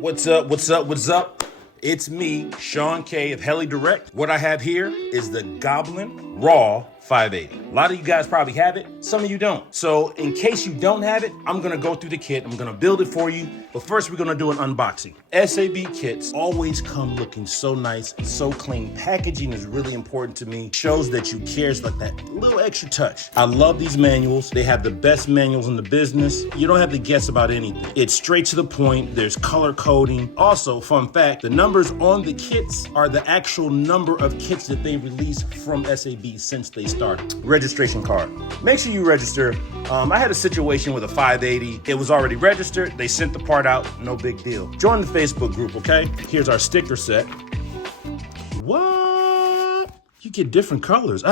What's up, what's up, what's up? It's me, Sean K of HeliDirect. What I have here is the Goblin Raw 580. A lot of you guys probably have it, some of you don't. So in case you don't have it, I'm gonna go through the kit, I'm gonna build it for you, but first we're gonna do an unboxing. SAB kits always come looking so nice, so clean. Packaging is really important to me. Shows that you care, it's like that little extra touch. I love these manuals. They have the best manuals in the business. You don't have to guess about anything. It's straight to the point, there's color coding. Also, fun fact, the numbers on the kits are the actual number of kits that they released from SAB since they started. Registration card. Make sure you register. I had a situation with a 580. It was already registered. They sent the part out. No big deal. Join the Facebook group, okay? Here's our sticker set. What? You get different colors.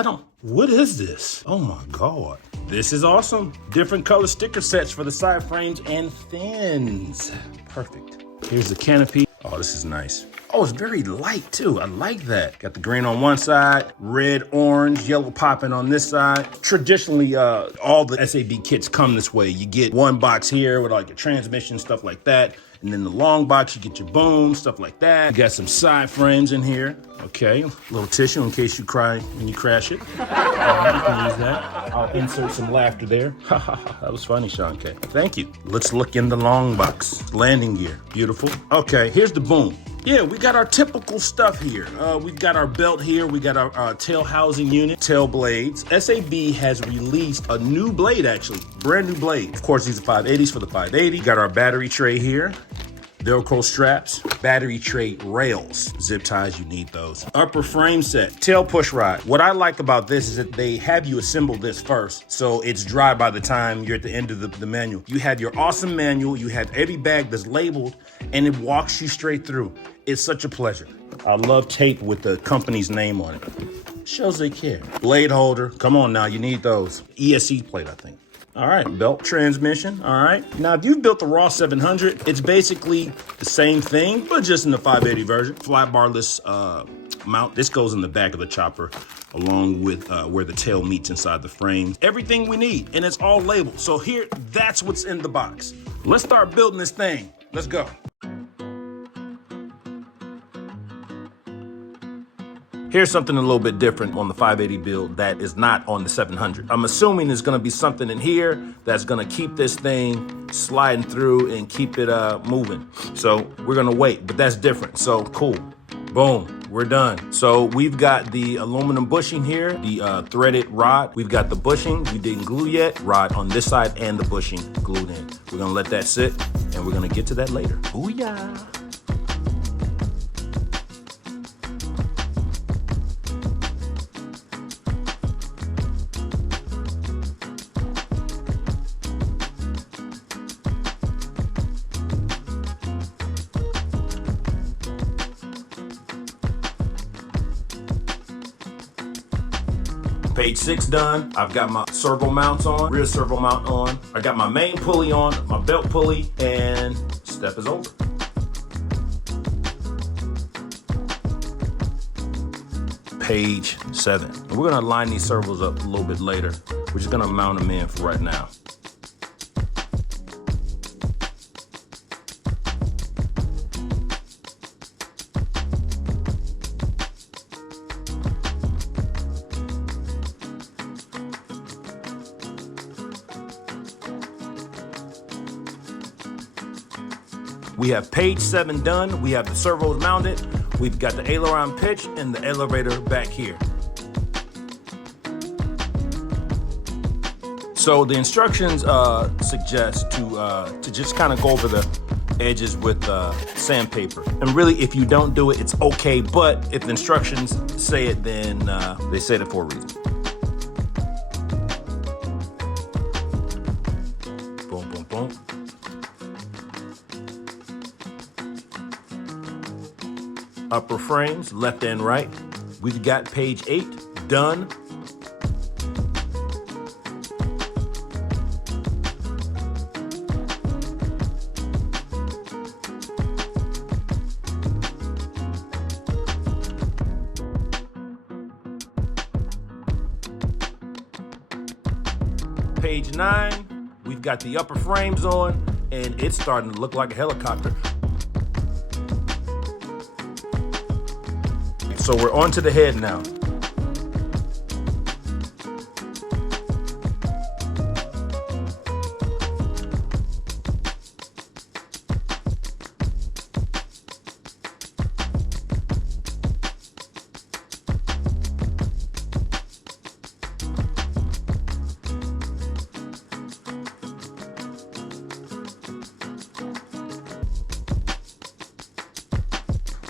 What is this? Oh my God. This is awesome. Different color sticker sets for the side frames and fins. Perfect. Here's the canopy. Oh, this is nice. Oh, it's very light too. I like that. Got the green on one side, red, orange, yellow popping on this side. Traditionally, all the SAB kits come this way. You get one box here with like your transmission, stuff like that. And then the long box, you get your boom, stuff like that. You got some side frames in here. Okay, a little tissue in case you cry when you crash it. You can use that. I'll insert some laughter there. That was funny, Sean K. Thank you. Let's look in the long box. Landing gear, beautiful. Okay, here's the boom. Yeah, we got our typical stuff here. We've got our belt here. We got our tail housing unit, tail blades. SAB has released a new blade, actually, brand new blade. Of course, these are 580s for the 580. Got our battery tray here. Velcro straps, battery tray rails, zip ties, you need those. Upper frame set, tail push rod. What I like about this is that they have you assemble this first, so it's dry by the time you're at the end of the manual. You have your awesome manual, you have every bag that's labeled, and it walks you straight through. It's such a pleasure. I love tape with the company's name on it. Shows they care. Blade holder, come on now, you need those. ESC plate, I think. All right, belt transmission, all right. Now, if you've built the Raw 700, it's basically the same thing, but just in the 580 version. Fly barless mount. This goes in the back of the chopper, along with where the tail meets inside the frame. Everything we need, and it's all labeled. So here, that's what's in the box. Let's start building this thing. Let's go. Here's something a little bit different on the 580 build that is not on the 700. I'm assuming there's gonna be something in here that's gonna keep this thing sliding through and keep it moving. So we're gonna wait, but that's different, so cool. Boom, we're done. So we've got the aluminum bushing here, the threaded rod. We've got the bushing, we didn't glue yet. Rod on this side and the bushing glued in. We're gonna let that sit and we're gonna get to that later. Booyah. Page 6 done. I've got my servo mounts on, rear servo mount on. I got my main pulley on, my belt pulley, and step is over. Page 7. And we're gonna line these servos up a little bit later. We're just gonna mount them in for right now. We have page 7 done. We have the servos mounted. We've got the aileron pitch and the elevator back here. So the instructions suggest to just kind of go over the edges with sandpaper. And really, if you don't do it, it's okay. But if the instructions say it, then they said it for a reason. Boom, boom, boom. Upper frames, left and right. We've got page 8 done. Page 9, we've got the upper frames on, and it's starting to look like a helicopter. So we're on to the head now.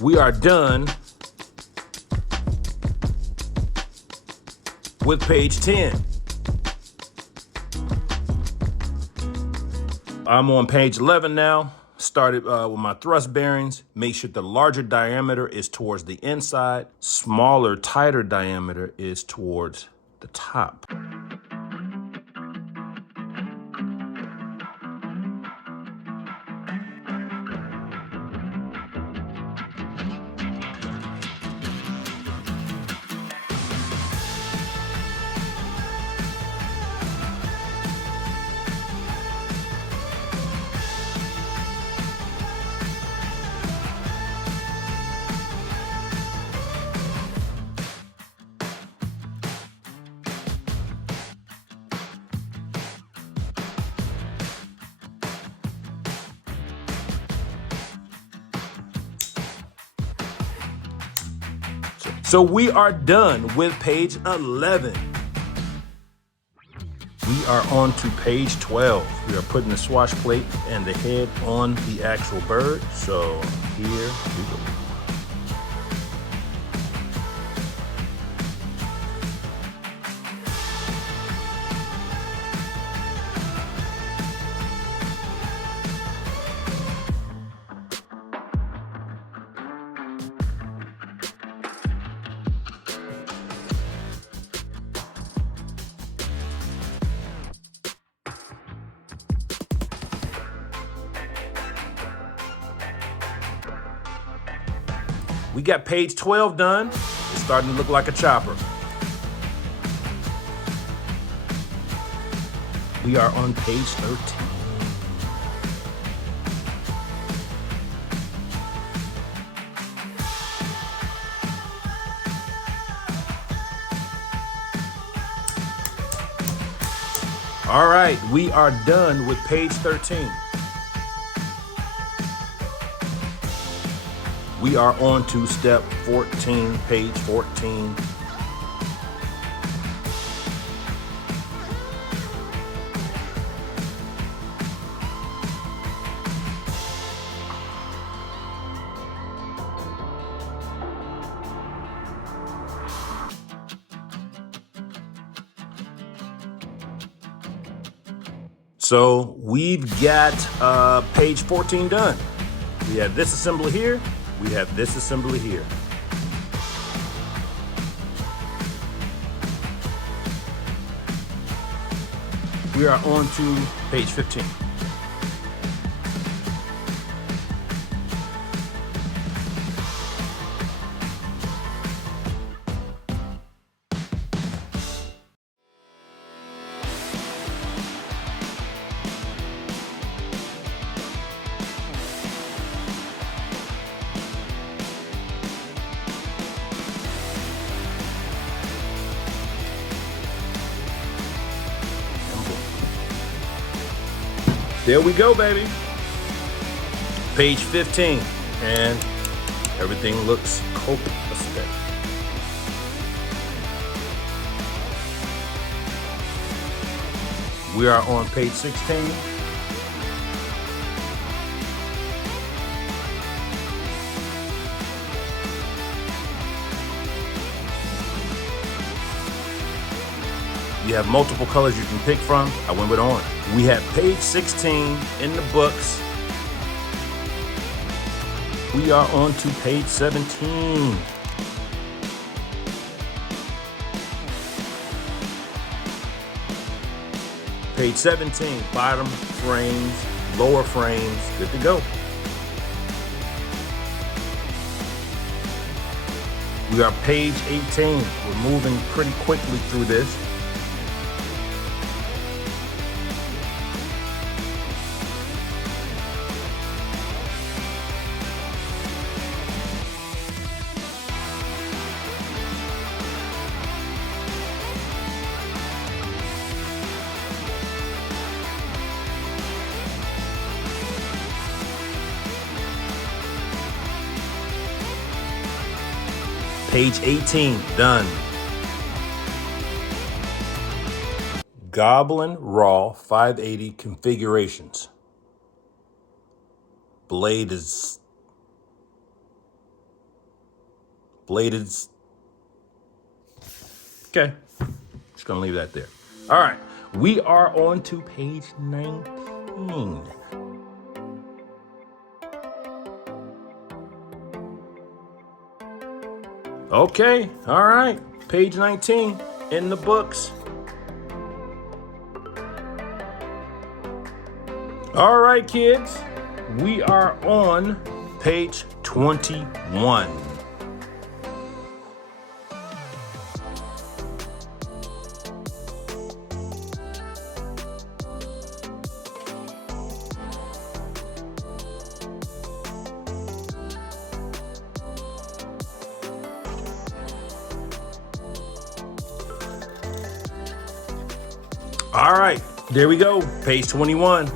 We are done with page 10. I'm on page 11 now. Started with my thrust bearings. Make sure the larger diameter is towards the inside. Smaller, tighter diameter is towards the top. So we are done with page 11. We are on to page 12. We are putting the swash plate and the head on the actual bird. So here we go. We got page 12 done. It's starting to look like a chopper. We are on page 13. All right, we are done with page 13. We are on to step 14, page 14. So we've got page 14 done. We have this assembly here. We have this assembly here. We are on to page 15. There we go, baby. Page 15, and everything looks copacetic. We are on page 16. You have multiple colors you can pick from. I went with orange. We have page 16 in the books. We are on to page 17. Page 17, bottom frames, lower frames, good to go. We are page 18. We're moving pretty quickly through this. Page 18, done. Goblin Raw 580 configurations. Blade is... Okay, just gonna leave that there. All right, we are on to page 19. Okay, all right, page 19 in the books. All right, kids, we are on page 21. All right, there we go, page 21.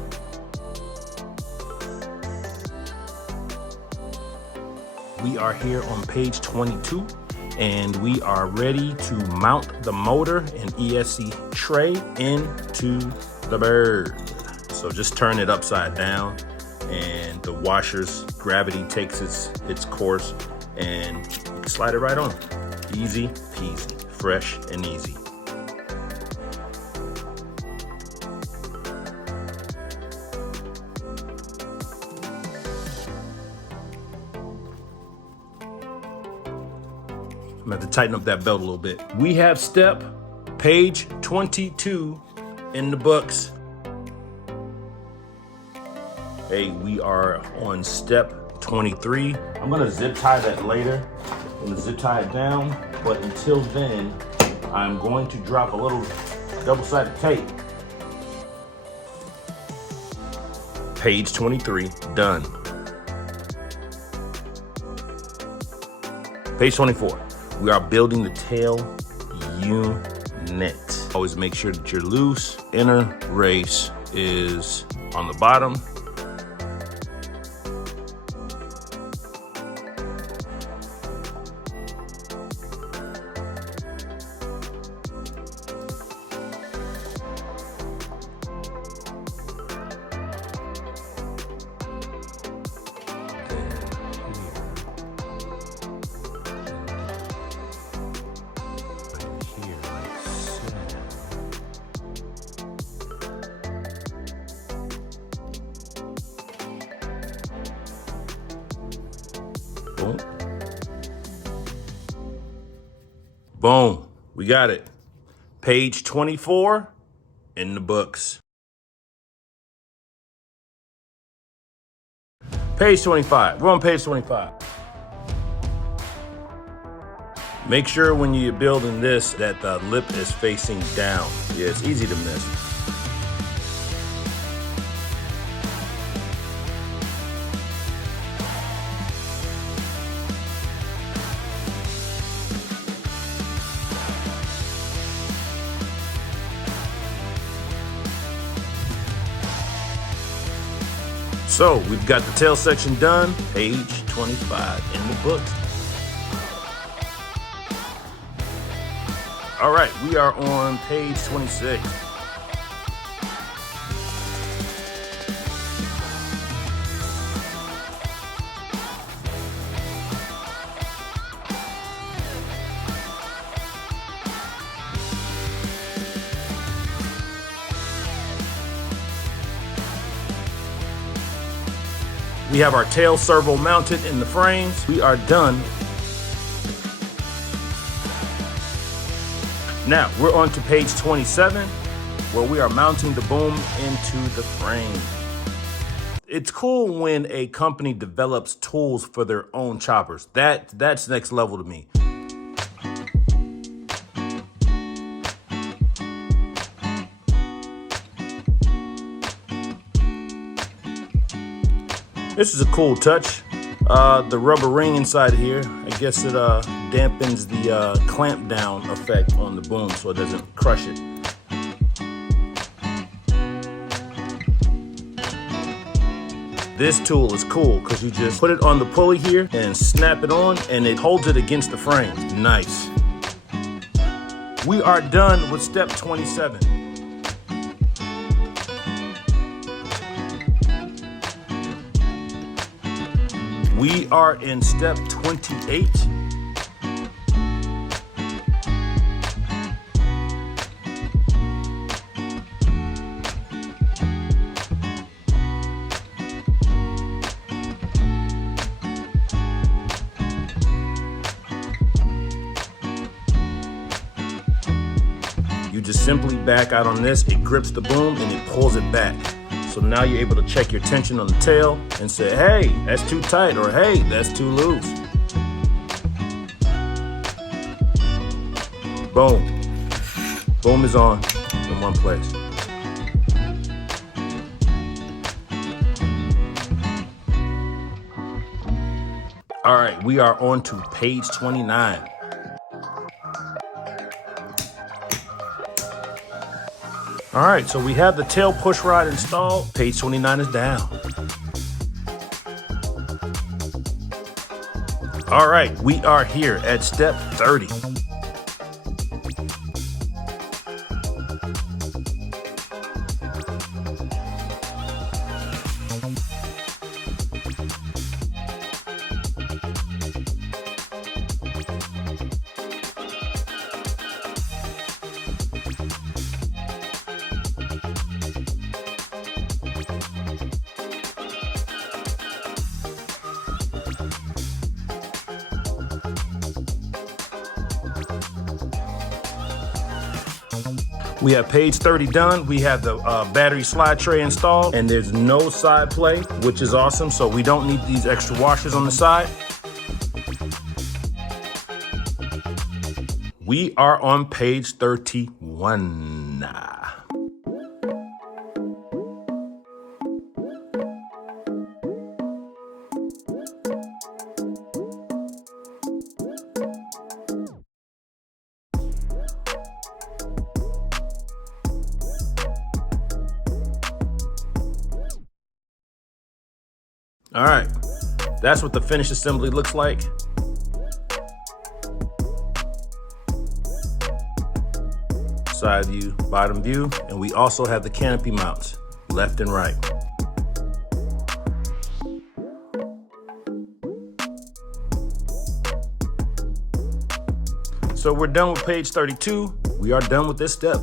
We are here on page 22, and we are ready to mount the motor and ESC tray into the bird. So just turn it upside down, and the washer's gravity takes its course, and you can slide it right on. Easy peasy, fresh and easy. I'm gonna have to tighten up that belt a little bit. We have step page 22 in the books. Hey, we are on step 23. I'm gonna zip tie that later. I'm gonna zip tie it down, but until then, I'm going to drop a little double-sided tape. Page 23, done. Page 24. We are building the tail unit. Always make sure that your loose inner race is on the bottom. Boom. Boom. We got it. Page 24 in the books. Page 25. We're on page 25. Make sure when you're building this that the lip is facing down. Yeah, it's easy to miss. So we've got the tail section done, page 25 in the book. All right, we are on page 26. We have our tail servo mounted in the frames. We are done. Now, we're on to page 27, where we are mounting the boom into the frame. It's cool when a company develops tools for their own choppers. That's next level to me. This is a cool touch. The rubber ring inside here, I guess it dampens the clamp down effect on the boom so it doesn't crush it. This tool is cool because you just put it on the pulley here and snap it on and it holds it against the frame. Nice. We are done with step 27. We are in step 28. You just simply back out on this, it grips the boom and it pulls it back. So now you're able to check your tension on the tail and say, hey, that's too tight, or hey, that's too loose. Boom. Boom is on in one place. All right, we are on to page 29. All right, so we have the tail push rod installed. Page 29 is down. All right, we are here at step 30. We have page 30 done. We have the battery slide tray installed, and there's no side play, which is awesome. So we don't need these extra washers on the side. We are on page 31. All right, that's what the finished assembly looks like. Side view, bottom view, and we also have the canopy mounts, left and right. So we're done with page 32. We are done with this step.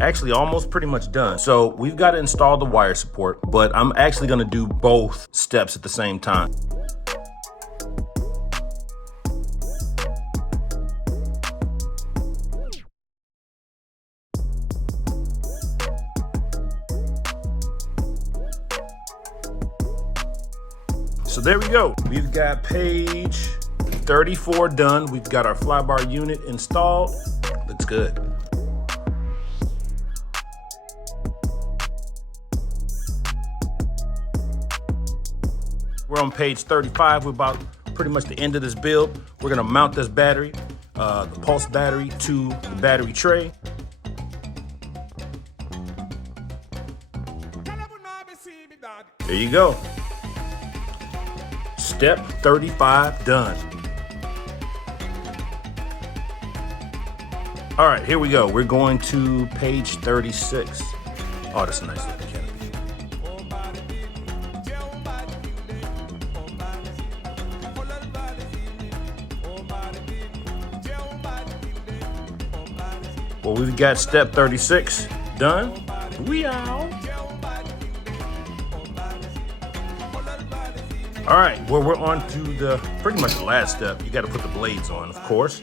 Actually almost pretty much done. So we've got to install the wire support, but I'm actually going to do both steps at the same time. So there we go. We've got page 34 done. We've got our flybar unit installed. Looks good. We're on page 35. We're about pretty much the end of this build. We're gonna mount this battery, the pulse battery, to the battery tray. There you go. Step 35 done. All right, here we go. We're going to page 36. Oh, that's a nice looking canopy. Well, we've got step 36 done. We out. All right, well, we're on to the pretty much the last step. You got to put the blades on, of course.